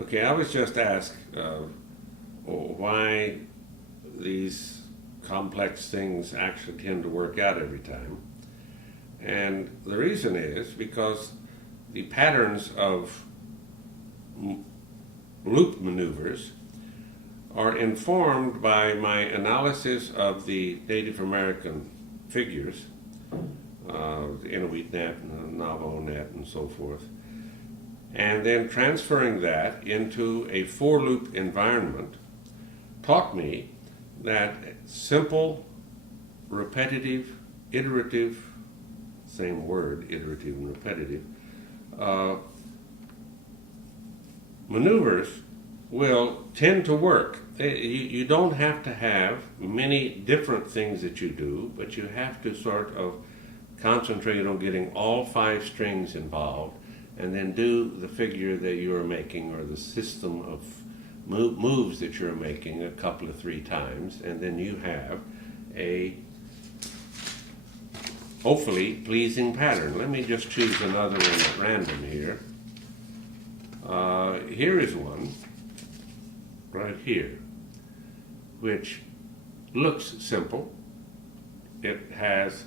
Okay, I was just asked why these complex things actually tend to work out every time. And the reason is because the patterns of loop maneuvers are informed by my analysis of the Native American figures, the Inuit net and the Navajo net and so forth, and then transferring that into a for-loop environment taught me that simple, repetitive, iterative, same word, iterative and repetitive, maneuvers will tend to work. You don't have to have many different things that you do, but you have to sort of concentrate on getting all 5 strings involved and then do the figure that you're making or the system of moves that you're making a couple of 3 times, and then you have a hopefully pleasing pattern. Let me just choose another one at random here. Here is one right here, which looks simple. It has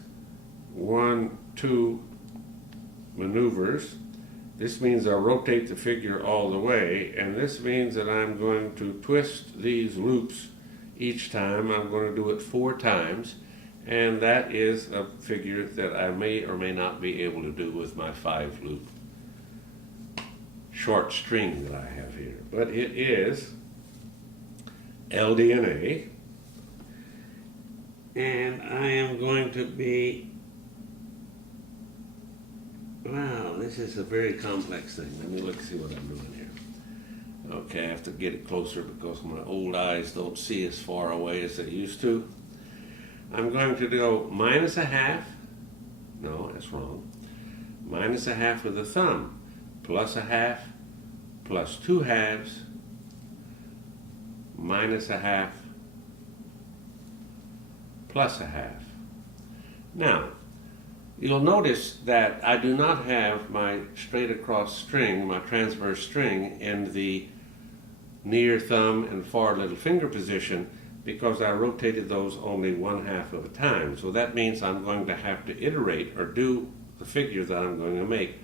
1, 2 maneuvers. This means I'll rotate the figure all the way, and this means that I'm going to twist these loops each time. I'm going to do it 4 times, and that is a figure that I may or may not be able to do with my 5 loop short string that I have here. But it is LDNA, and I am going to be, wow, this is a very complex thing. Let me see what I'm doing here. Okay, I have to get it closer because my old eyes don't see as far away as they used to. I'm going to go minus a half, no, that's wrong, minus a half with the thumb, plus a half, plus 2 halves, minus a half, plus a half. Now, you'll notice that I do not have my straight across string, my transverse string, in the near thumb and far little finger position because I rotated those only 1/2 of a time. So that means I'm going to have to iterate or do the figure that I'm going to make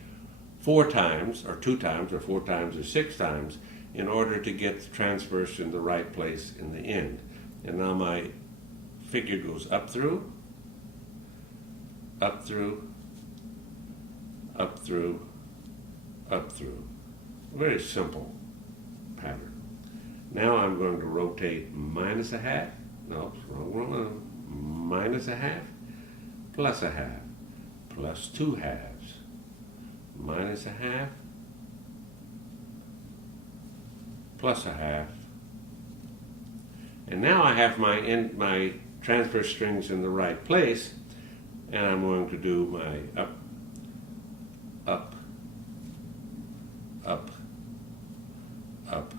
4 times, or 2 times, or 4 times, or 6 times in order to get the transverse in the right place in the end. And now my figure goes up through, up through, up through, up through. Very simple pattern. Now I'm going to rotate minus a half, no, wrong one, minus a half, plus a half, plus 2 halves, minus a half, plus a half. And now I have my transverse strings in the right place, and I'm going to do my up, up, up, up.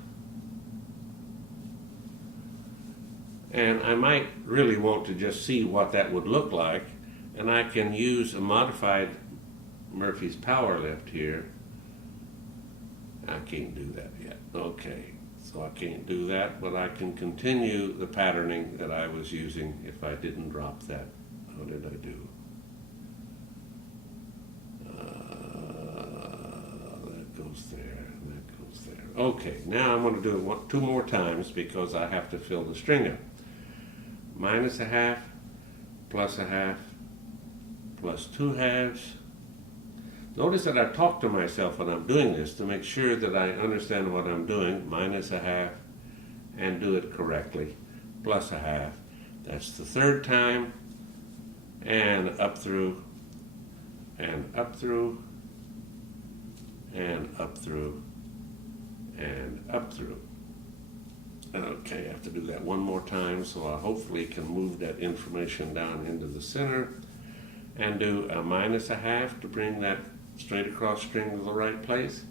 And I might really want to just see what that would look like, and I can use a modified Murphy's power lift here. I can't do that yet. Okay, so I can't do that, but I can continue the patterning that I was using if I didn't drop that. How did I do? That goes there, and that goes there. Okay, now I'm going to do it 2 more times because I have to fill the string up. Minus a half, plus a half, plus 2 halves. Notice that I talk to myself when I'm doing this to make sure that I understand what I'm doing. Minus a half, and do it correctly. Plus a half. That's the 3rd time. And up through, and up through, and up through, and up through. Okay, I have to do that 1 more time, so I hopefully can move that information down into the center and do a minus a half to bring that straight across string to the right place,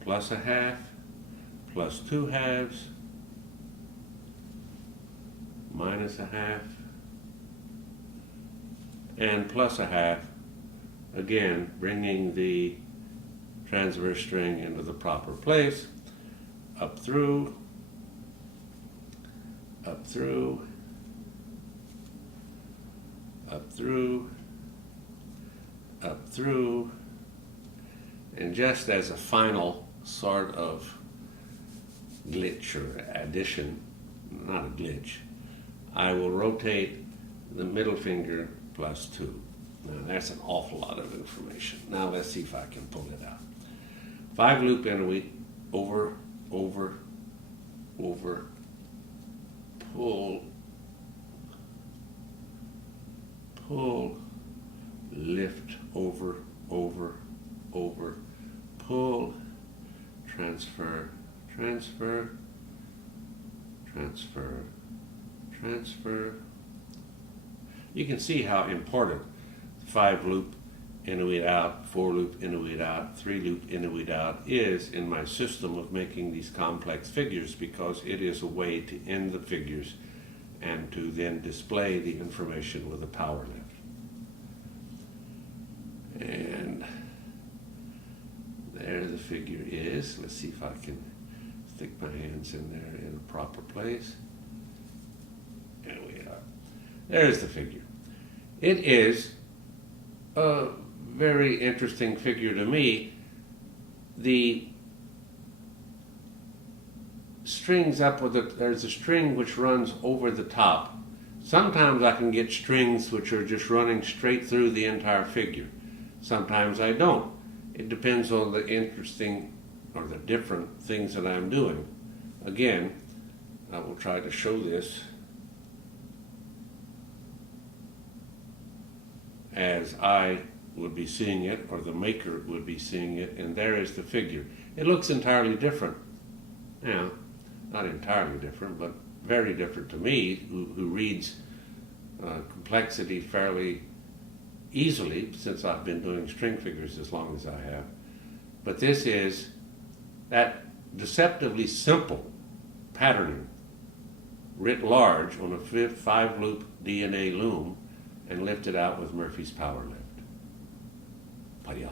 plus a half, plus 2 halves, minus a half, and plus a half, again bringing the transverse string into the proper place, up through, up through, up through, up through, and just as a final sort of glitch or addition, not a glitch, I will rotate the middle finger +2. Now that's an awful lot of information. Now let's see if I can pull it out. 5 loop innuit, over, over, over, pull, pull, lift, over, over, over, pull, transfer, transfer, transfer, transfer. You can see how important 5 loop innuit out, 4 loop innuit out, 3 loop innuit out is in my system of making these complex figures, because it is a way to end the figures and to then display the information with a power lift. And there the figure is. Let's see if I can stick my hands in there in a proper place. There we are. There's the figure. It is a very interesting figure to me. The strings up with it, there's a string which runs over the top. Sometimes I can get strings which are just running straight through the entire figure. Sometimes I don't. It depends on the interesting or the different things that I'm doing. Again, I will try to show this as I would be seeing it, or the maker would be seeing it, and there is the figure. It looks entirely different. Now, not entirely different, but very different to me, who reads complexity fairly easily, since I've been doing string figures as long as I have. But this is that deceptively simple patterning writ large on a 5-loop DNA loom and lifted out with Murphy's power lift. Paya.